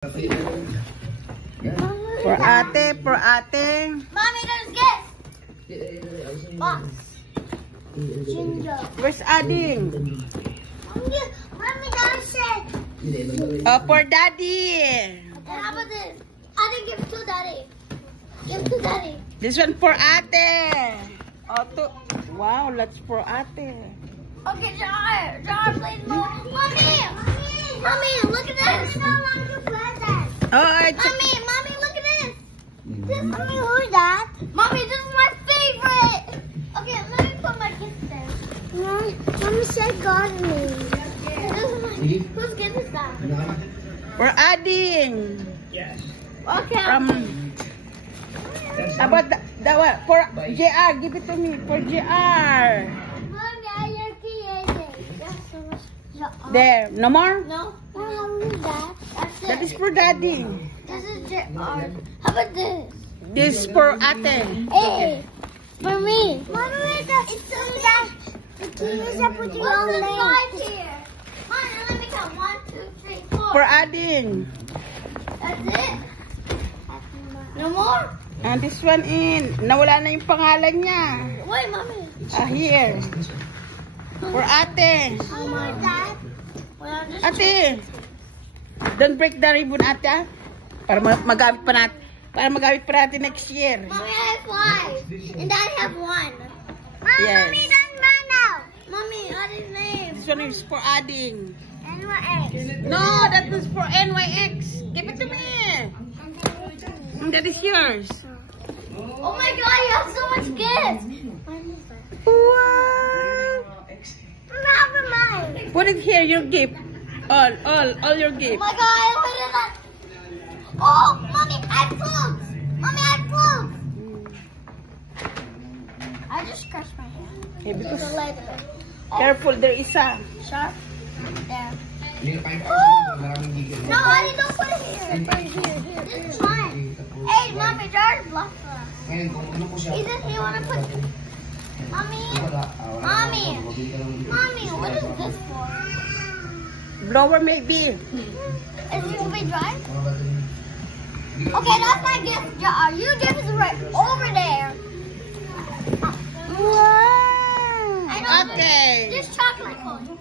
For ate, for ate. Mommy, there's gifts. Box. Ginger. Where's Ading? Mommy, there's it. Oh, for daddy. How about this? I didn't give to daddy. Give to daddy. This one for ate. Oh, wow, that's for ate. Okay, Jar, please move. Mommy, look at this. Oh, it's Mommy, look at this. Mommy, who's that? Mommy, this is my favorite. Okay, let me put my gift there. Mommy said gardening. Whose gift is that? for Ading. Okay. About that one for JR. Give it to me for JR. Mommy, I like it. There, no more. No. Who's that? That's it. That is for daddy. This is JR. How about this? This for ate. Hey, for me. Mommy, wait, it's so that the keys are putting on legs here. Mommy, let me count. 1, 2, 3, 4. For Ading. That's it. No more. And this one in. Nawala na yung pangalan niya. Wait, Mommy. Here. For ate. How much that? Well, Ate. Don't break the ribbon, ate. Ah. Para magamit pa natin. Para magamit pa natin next year. Mommy, I have 5. And Dad have 1. Yes. Mommy, that's mine now. Mommy, what is name? This one is for Ading. NYX. No, that was for NYX. Give it to me. That is yours. Oh my God, you have so much gifts. Wow. Never mind. Put it here, your gift. All your Oh gift. my God, I put it on. Oh, Mommy, I have clothes. Mommy, I have clothes. I just scratched my hand. Okay, because The light. careful, there is a sharp. There. Oh! No, I don't put it here. This is mine. Hey, Mommy, George blocked us. Ethan, you want to put... Mommy? Mommy, what is this for? Blower maybe. Is it to be dry? Okay, that's my gift jar. Your gift is right over there. Wow. I know Okay. This chocolate cone.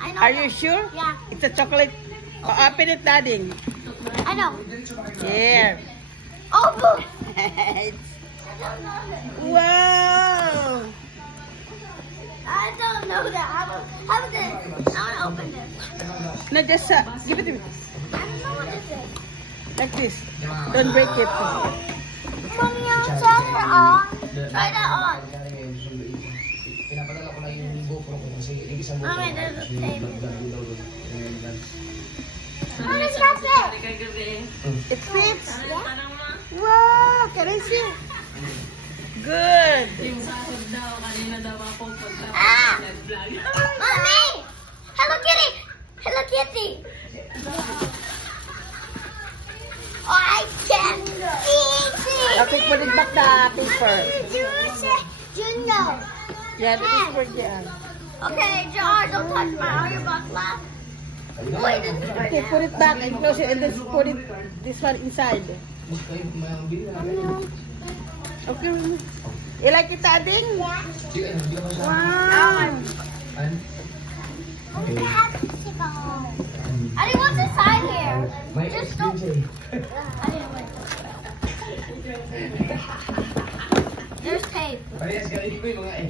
I know. Are you sure? Yeah, It's a chocolate. Oh, open it, Daddy. I know. Here. Oh, boo. It's- I don't know that. wow. I don't know that. How about this? I want to open this. No, just give it to me. I don't know what this is. Like this. Don't break it. Mommy, I'll try it on. Try that on. Mommy, there's a tape. Mommy, that's it. It fits. Wow. Can I see? Good. Ah! Mommy! Hello Kitty! Hello Kitty! Oh, I can't eat it! Okay, put it back the paper. Juno. Yeah, this is for Jan. Okay, Jar, don't touch my audiobook left. Wait, this is Okay, put it back and close it and just put it this one inside. Okay. You like it, Ading? Yeah. Wow. I didn't want this side here. Just don't. I didn't want There's tape.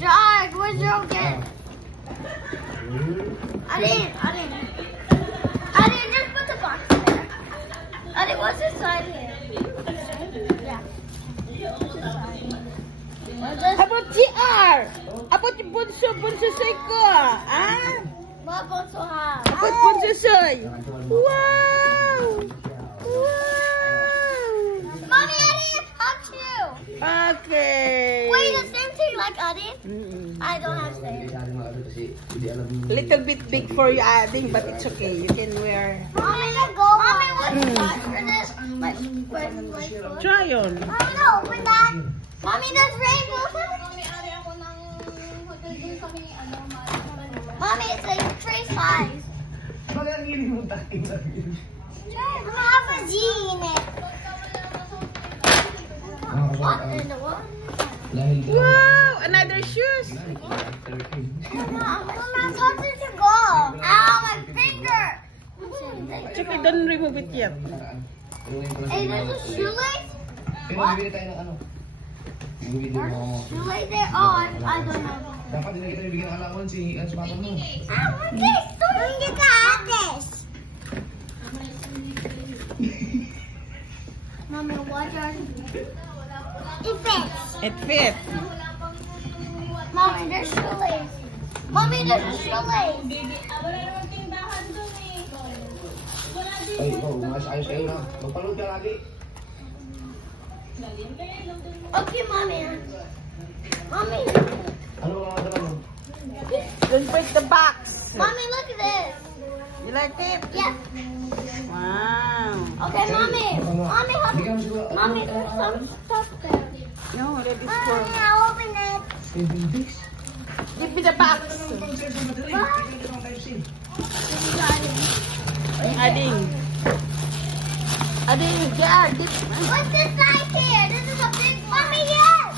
George, where's your gift? I didn't just put the box there. I didn't what's this side here? Yeah. How about GR? How about yung bunso soy ko? Ah? What box will have? How about bunso soy? Wow! Wow! Mommy, I didn't touch you. Okay. Wait, the same thing like Adi? Mm-mm. I don't have same. Little bit big for you, Ading, but it's okay. You can wear. Mommy, what's for this? Try on. Mommy, no, open that. Mommy, that's rainbow. Mommy, it's like three size. What in the world? Wow! Another shoes! Mama, how did you go? Ow, my finger! It's okay, don't remove it yet. Hey, there's a shoelace? What? Shoelace there? Oh, I don't know. Dapat din kita bibigyan ng allowance si papa mo. Ah, what's this? Don't get this. Mommy, what are it fits. It fits. Mommy, there's shoelace. Mommy, there's a shoelace. Ay, mas ayos kayo na. Magpaload ka lagi. Okay, Mommy. Mommy. Ano mga naman mo? Don't break the box. Mommy, look at this. You like it? Yes. Wow. Okay, Mommy. Mommy, Bigyan mo siguro. Mommy, there's some stuff there. No, that is for... I'll open it. Give me the box. Ading. Ading, yeah. What's this right here? This is a big Mommy, yes.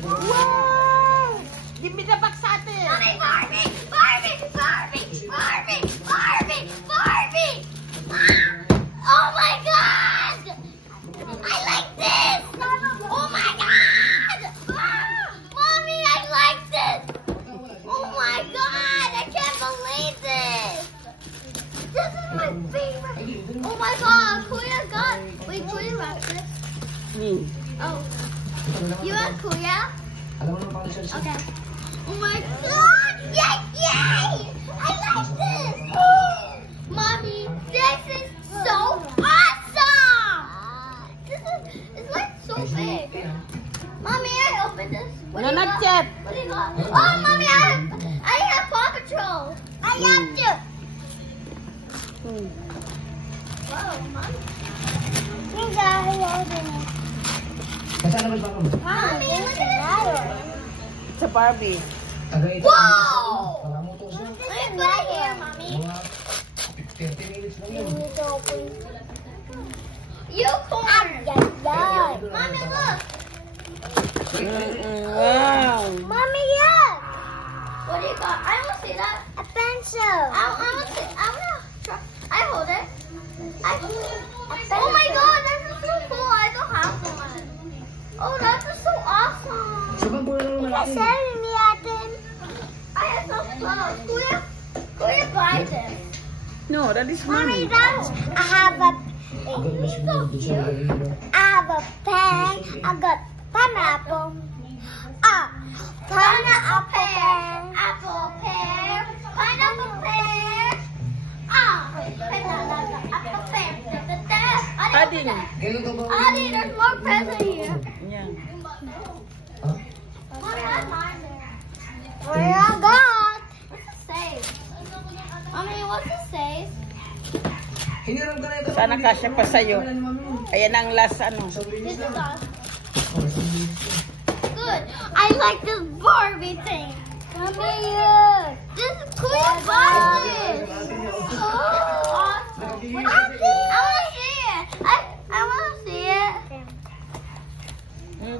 Wow. Give me the box atin. Mommy, Barbie, Barbie, Barbie, Barbie, Barbie, Barbie. Oh my God! I like this. Oh my God! Mommy, I like this. Oh my God! I can't believe this. This is my favorite. Oh my God! Kuya got. Wait, Kuya wrapped this. Me. Oh, you have Kuya? Alam mo naman paano siya. Okay. Oh my God! Yay! Yay! I like this! Mommy, this is so awesome! It's like so big. Mommy, I opened this. What No, do you not got? yet. What do you got? Oh, Mommy, I have Paw Patrol. I have to. Whoa, Mommy. You got it. Nasaan naman papa mo? Mommy, look at this. It's a Barbie. Agay ito. Whoa! Wala mo to siya. Let me put it here, Mommy. Mga 30 minutes lang yun. Unicorn! Mommy, look! Wow. Mommy, look! What do you got? I want to see that. A pencil. I want to see. I want to try. I hold it. Oh my God, this is so cool. I don't have one. Oh, that is so awesome. Sabang po na naman natin. me I have some clothes. Kuya buy this. No, that is Mommy, money. I have a Agad mas mo doon sa gawin. I have a pen. I got pineapple. Pineapple pear. Apple pear. Pineapple pear. Apple pear. Ading. Kailan ka ba? Adi, there's more present here. Yeah. Ha? Mommy, I mine there. Where I got? What's the safe? Mommy, what's the safe? Hiniram ka na ito. Sana kasya pa sa'yo. Ayan ang last ano. This is us. Good. I like this Barbie thing. Mommy, look. This is cool. Barbie. Oh, awesome. I want to see it. I want to see it.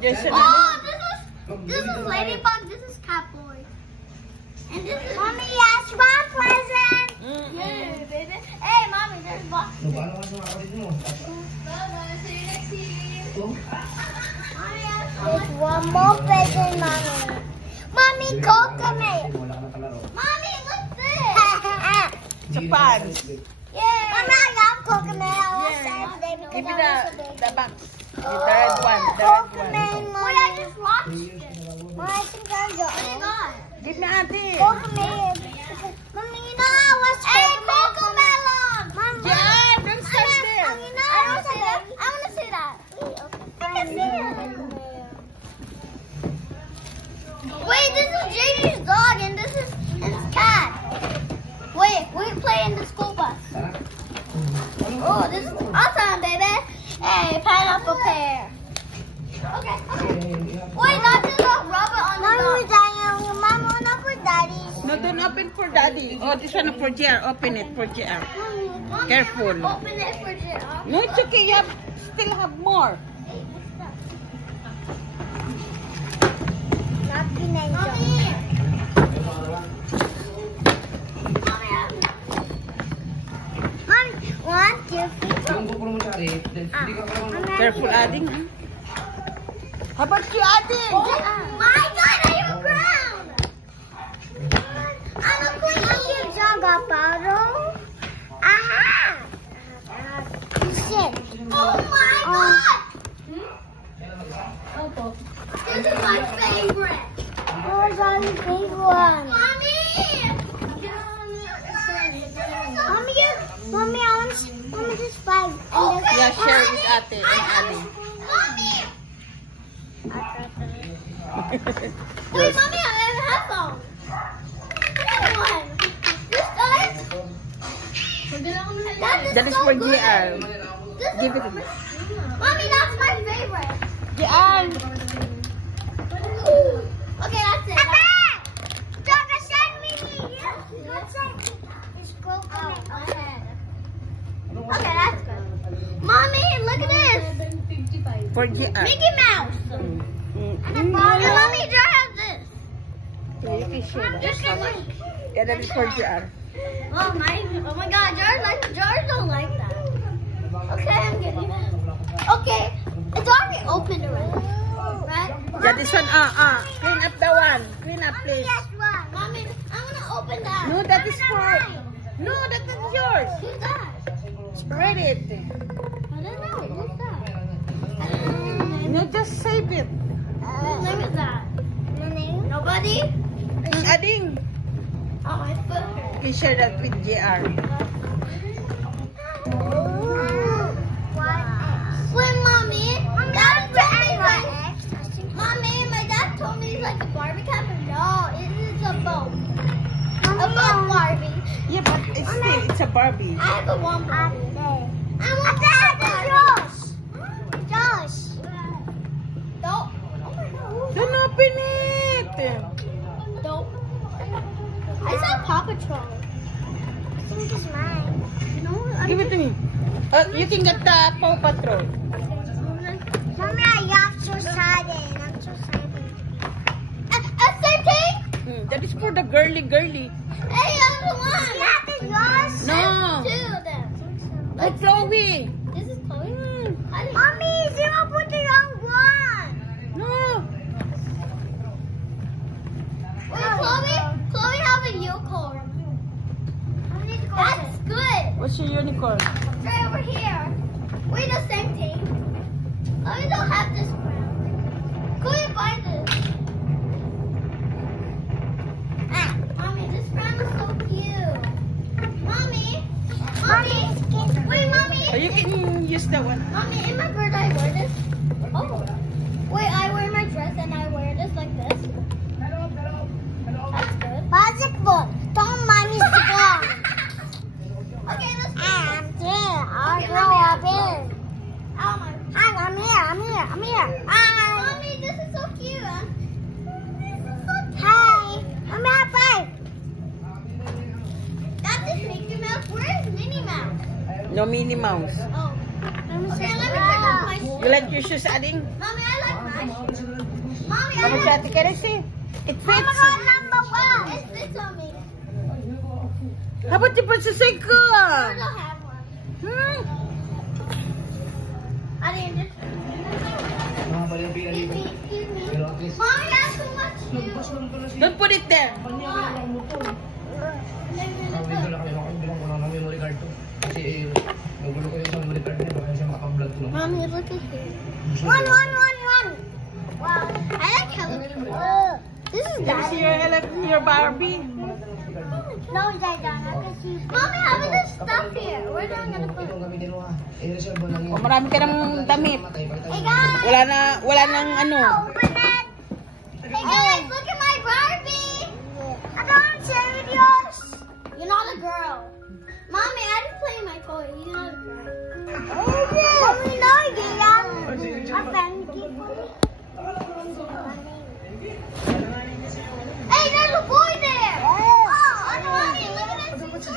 Just Oh, this is Ladybug. This is Catboy. And this is Mommy. Yes, one present. Yeah, baby. Hey, Mommy, there's box. Paano ka sa mga kapatid mo? See you next year. Ito? There's one more present, Mommy. Mommy, coconut. Wala ka na kalaro. Mommy, what's this? It's a pants. Yay! Mommy, I love coconut. I want Yeah. Saturday because Give me I want to the box. The red one. The red Coconut, one. Mommy. Wait, I just watched it. Mommy, I think I got it. Give me ate. Coconut. Mommy, you know I watched Cocomelon. Mom, Yeah, don't stand there. you know, I want to see that. I want to see that. I can see it. Wait, this is JJ's dog and this is his cat. Wait, we play in the school bus. Tara. Oh, this is awesome, baby. Hey, pineapple pear. Okay. Wait, that is a rubber on the dog. Mama, not for daddy. No, don't open for daddy. Oh, this one for JR. Open it for JR. Careful. Open it for JR. No, it's okay. You have, still have more. Akin na ito. Mommy, 1, 2, 3. Yung GoPro mo siya, Ari. Hindi ka karoon. Careful, Ading. How about you, Ading? My God, I am ground. I'm a queen. Jaga paro. Aha. Shit. Oh my God. This is my favorite. Oh, that's my big one. Mommy. Mommy, I want this 5. Yeah, share with Ate and Ading. Mommy. Wait, Mommy, I have a headphone. This one. This does. That is for GR. Give it to me. Mommy, that's my favorite. GR. Okay, that's it. Jaga, send me. It's broken. Okay, that's good. Mommy, look at this. For GR. Mickey Mouse. And Mommy, Jar has this. Yeah, you can share that. Just like. Yeah, that is for GR. Oh my God, Jars don't like that. Okay, I'm getting it. Okay, it's already opened already, right? Yeah, this one, clean up the one. Clean up, please. Mommy, I want to open that. No, that is for... No, that is yours. Who's that? Spread it. I don't know. Who's that? No, just save it. Whose name is that? Nobody? Ading, Oh, my foot hurts. you can share that with GR. Wait, Mommy. Dad told me like... Mommy, my dad told me it's like a Barbie cat, but no, it is a boat. A boat Barbie. Yeah, but it's still, it's a Barbie. I have a one Barbie. I want that. Josh. Don't. Oh my God. Don't open it. Don't. I saw Paw Patrol. I think it's mine. No, Give it to me. You can get the Paw Patrol. Mommy, I'm so excited. I'm so excited. Same thing? That is for the girly. Hey, I'm the one. That is yours? No. I have two of them. Oh, Chloe. This is Chloe? Mommy, you put the wrong one. No. Wait, Chloe have a unicorn. That's good. What's your unicorn? Right over here. Wait, the same thing. Oh, we don't have this brown. Chloe, buy this. Mommy, this brown is so cute. Mommy. Wait, Mommy. Oh, you can use that one. Mommy, in my bird, I wear this. Oh. Wait, I wear my dress and I wear this like this. That's good. Magic ball. Don't mind me the ball. Okay, let's go. I'm here. I'll go up here. Oh my. Hi, I'm here. Hi. Mommy, this is so cute. Hi. Mommy, high five. That is Mickey Mouse. Where is Minnie Mouse? No Minnie Mouse. Oh. Okay, let me check out my shoes. You like your shoes, Ading? Mommy, I like my shoes. Mommy, I How much like Ate can I see? It Oh my fits. God, number 1. It fits on me. How about you put the I second? don't have one. I didn't just... Mga balibira dito. Excuse me. Pero at least, Mommy, I have too much shoes. Don't put it there. sabi ko lang kami, bilang ko lang ng memory card to. Kasi nagulo ko yung memory card niya, baka siya makablog to. Mommy, look at this. One. Wow. I like how this is Did you see your Barbie? No, I don't. I can see. Mommy, how is this stuff here? Where do I gonna put it? Itong gamitin mo ha. I-reserve mo lang yun. O, marami ka ng damit. Hey guys! Wala nang ano. Open it! Hey guys, look at my Barbie! I don't share with yours! You're not a girl. Mommy, I didn't play my toy. You're not a girl. Mommy, no, yeah. A friend keep Hey, there's a boy there! Oh, mommy, look at this. I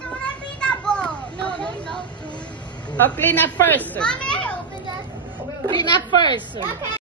don't want to be that ball. No, there's no. Oh, clean up first. Mommy, I opened it. Clean up first. Okay.